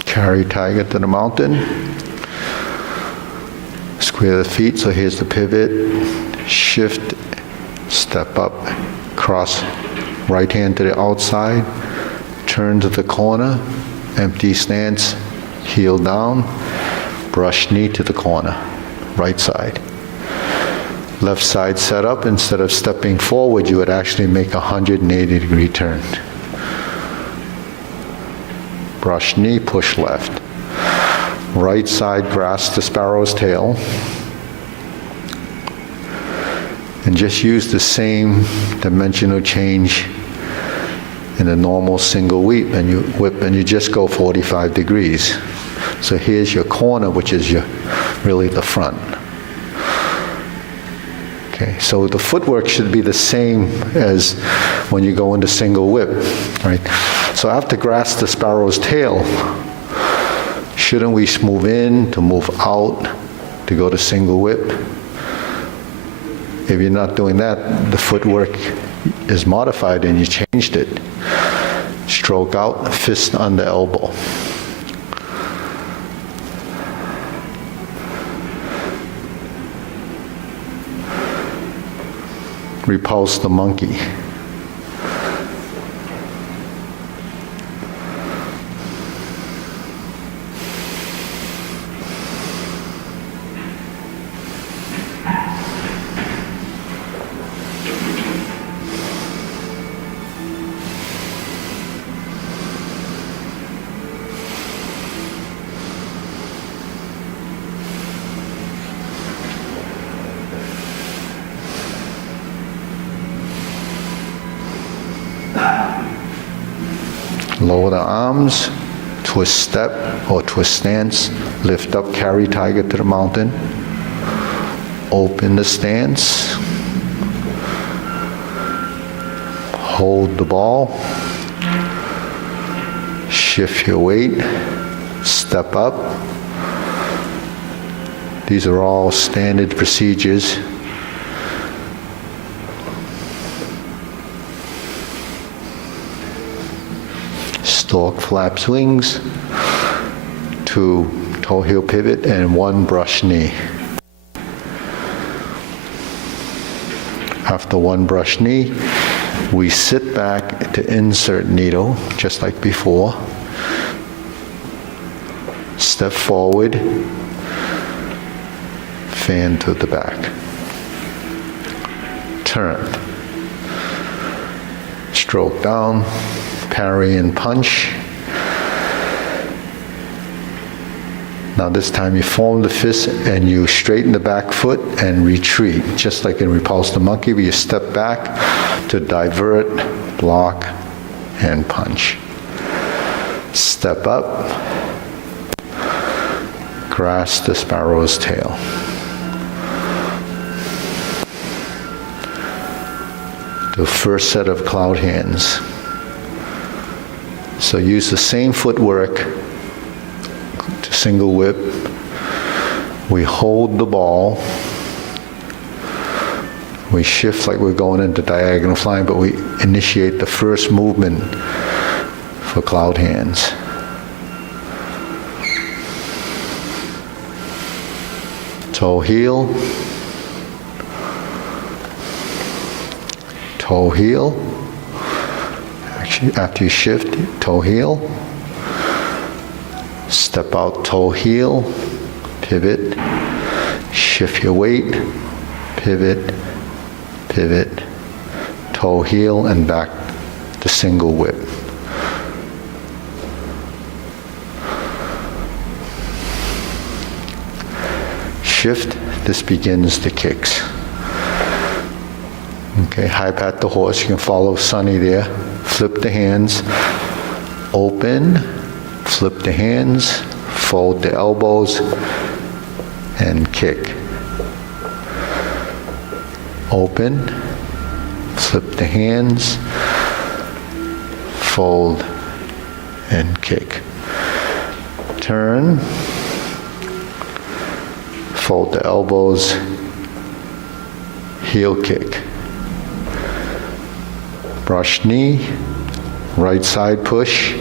Carry tiger to the mountain. Square the feet, so here's the pivot. Shift, step up, cross right hand to the outside, turn to the corner, empty stance, heel down, brush knee to the corner, right side. Left side set up, instead of stepping forward, you would actually make a 180-degree turn. Brush knee, push left. Right side, grasp the sparrow's tail. And just use the same dimensional change in a normal single whip, and you just go 45 degrees. So here's your corner, which is really the front. Okay, so the footwork should be the same as when you go into single whip, right? So after grasp the sparrow's tail, shouldn't we move in to move out to go to single whip? If you're not doing that, the footwork is modified and you changed it. Stroke out, fist under elbow. Repulse the monkey. Lower the arms, twist step or twist stance, lift up, carry tiger to the mountain, open the stance, hold the ball, shift your weight, step up. These are all standard procedures. Stalk flaps wings, 2 toe heel pivot, and 1 brush knee. After 1 brush knee, we sit back to insert needle, just like before. Step forward, fan to the back. Turn. Stroke down, parry and punch. Now this time you form the fist and you straighten the back foot and retreat, just like in Repulse the Monkey, where you step back to divert, block, and punch. Step up, grasp the sparrow's tail. The first set of cloud hands. So use the same footwork to single whip. We hold the ball, We shift like we're going into diagonal flying, but we initiate the first movement for cloud hands. Toe heel. Toe heel. Actually, after you shift, toe heel. Step out, toe heel. Pivot. Shift your weight. Pivot. Pivot. Toe heel and back to single whip. Shift, this begins the kicks. Okay, high pat the horse, you can follow Sunny there. Flip the hands, open, flip the hands, fold the elbows, and kick. Open, flip the hands, fold, and kick. Turn, fold the elbows, heel kick. Brush knee, right side push.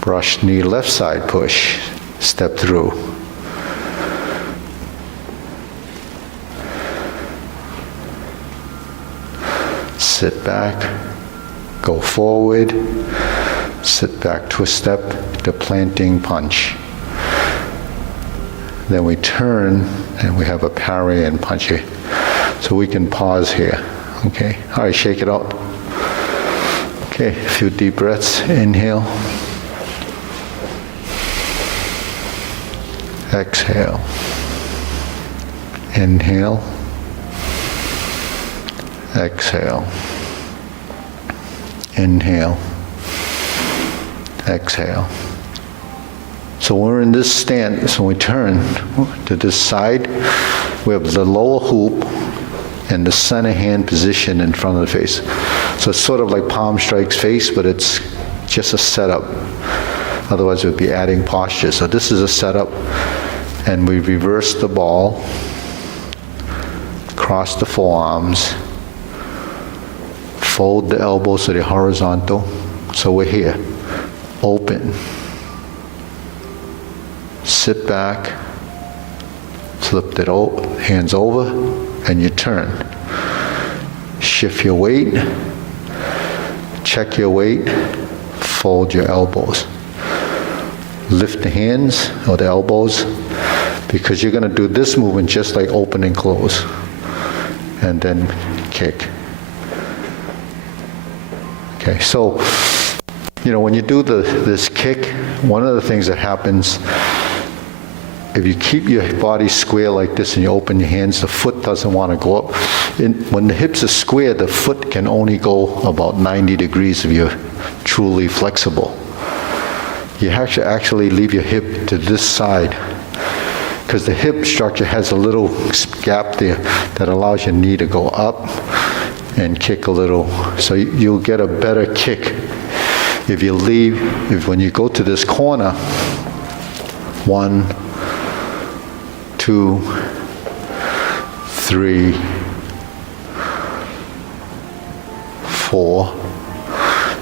Brush knee, left side push. Step through. Sit back, go forward, sit back to a step, the planting punch. Then we turn and we have a parry and punch it. So we can pause here, okay? All right, shake it out. Okay, a few deep breaths, inhale. Exhale. Inhale. Exhale. Inhale. Exhale. So when we're in this stance, so we turn to this side, we have the lower hoop and the center hand position in front of the face. So it's sort of like palm strikes face, but it's just a setup. Otherwise it would be adding posture. So this is a setup, and we reverse the ball, cross the forearms, fold the elbows so they're horizontal. So we're here, open. Sit back, flip the hands over, and you turn. Shift your weight, check your weight, fold your elbows. Lift the hands or the elbows, because you're going to do this movement just like open and close. And then kick. Okay, so, when you do this kick, one of the things that happens, if you keep your body square like this and you open your hands, the foot doesn't want to go up. When the hips are square, the foot can only go about 90 degrees if you're truly flexible. You have to actually leave your hip to this side, because the hip structure has a little gap there that allows your knee to go up and kick a little. So you'll get a better kick if you when you go to this corner. 1, 2, 3, 4.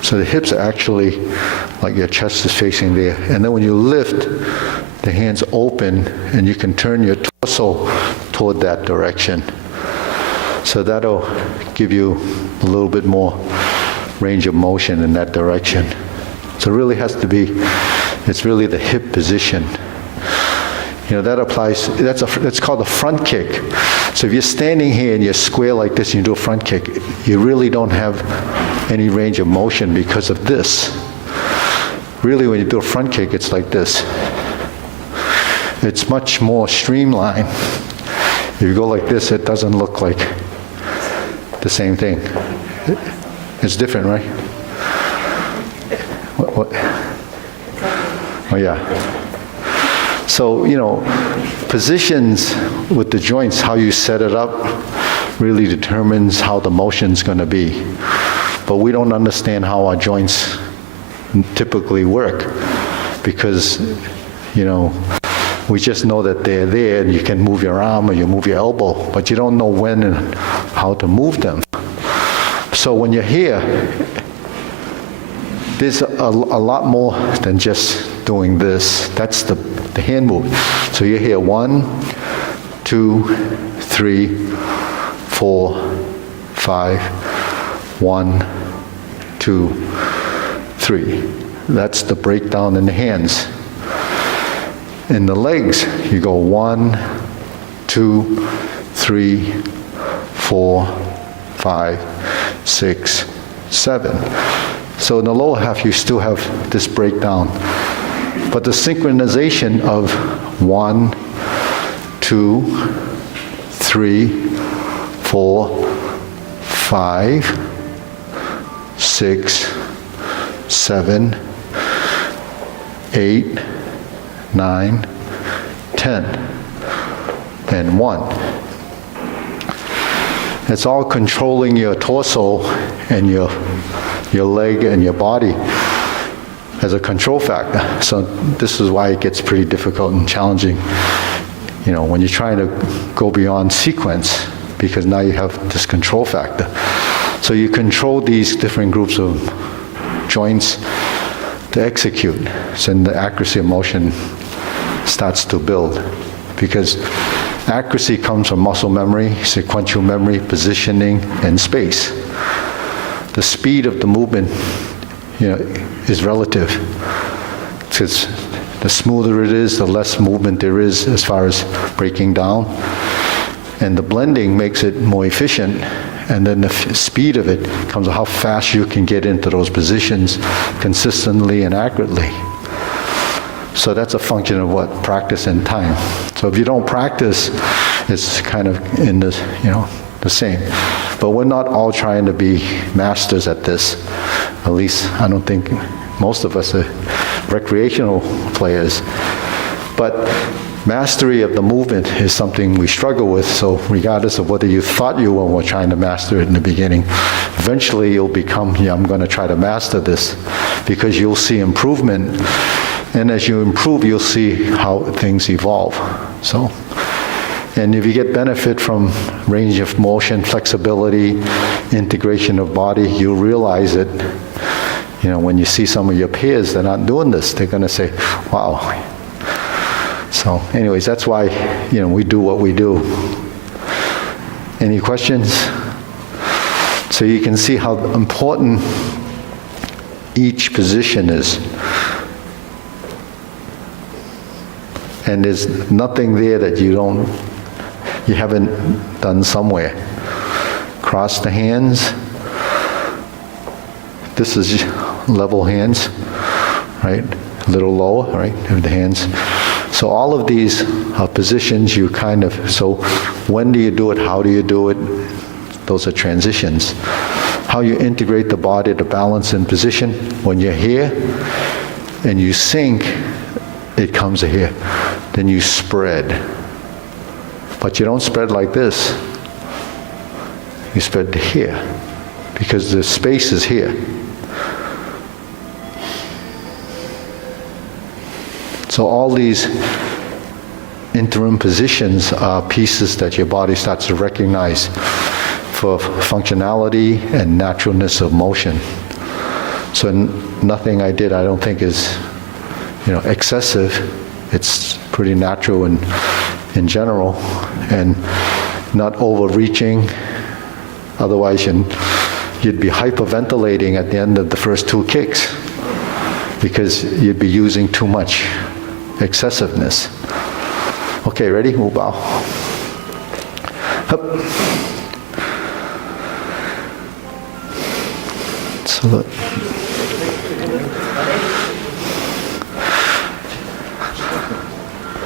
So the hips are actually like your chest is facing there. And then when you lift, the hands open and you can turn your torso toward that direction. So that'll give you a little bit more range of motion in that direction. So it really has to be, it's really the hip position. That applies, that's called a front kick. So if you're standing here and you're square like this and you do a front kick, you really don't have any range of motion because of this. Really, when you do a front kick, it's like this. It's much more streamlined. If you go like this, it doesn't look like the same thing. It's different, right? What? Oh, yeah. So, positions with the joints, how you set it up, really determines how the motion's going to be. But we don't understand how our joints typically work, because, We just know that they're there and you can move your arm or you move your elbow, but you don't know when and how to move them. So when you're here, there's a lot more than just doing this. That's the hand movement. So you're here 1, 2, 3, 4, 5, 1, 2, 3. That's the breakdown in the hands. In the legs, you go 1, 2, 3, 4, 5, 6, 7. So in the lower half, you still have this breakdown. But the synchronization of 1, 2, 3, 4, 5, 6, 7, 8, 9, 10, and 1. It's all controlling your torso and your leg and your body as a control factor. So this is why it gets pretty difficult and challenging, when you're trying to go beyond sequence, because now you have this control factor. So you control these different groups of joints to execute. So then the accuracy of motion starts to build, because accuracy comes from muscle memory, sequential memory, positioning, and space. The speed of the movement, is relative. Because the smoother it is, the less movement there is as far as breaking down. And the blending makes it more efficient. And then the speed of it comes how fast you can get into those positions consistently and accurately. So that's a function of what? Practice and time. So if you don't practice, it's kind of in the, the same. But we're not all trying to be masters at this. At least I don't think most of us are recreational players. But mastery of the movement is something we struggle with. So regardless of whether you thought you were trying to master it in the beginning, eventually you'll become, I'm going to try to master this, because you'll see improvement. And as you improve, you'll see how things evolve. So, and if you get benefit from range of motion, flexibility, integration of body, you'll realize it. When you see some of your peers, they're not doing this, they're going to say, wow. So anyways, that's why, we do what we do. Any questions? So you can see how important each position is. And there's nothing there that you haven't done somewhere. Cross the hands. This is level hands, right? A little lower, right? Have the hands. So all of these are positions you so when do you do it? How do you do it? Those are transitions. How you integrate the body to balance in position. When you're here and you sink, it comes to here. Then you spread. But you don't spread like this. You spread to here, because the space is here. So all these interim positions are pieces that your body starts to recognize for functionality and naturalness of motion. So nothing I did, I don't think, is excessive. It's pretty natural in general, and not overreaching. Otherwise, you'd be hyperventilating at the end of the first 2 kicks, because you'd be using too much excessiveness. Okay, ready? We'll bow. Up. So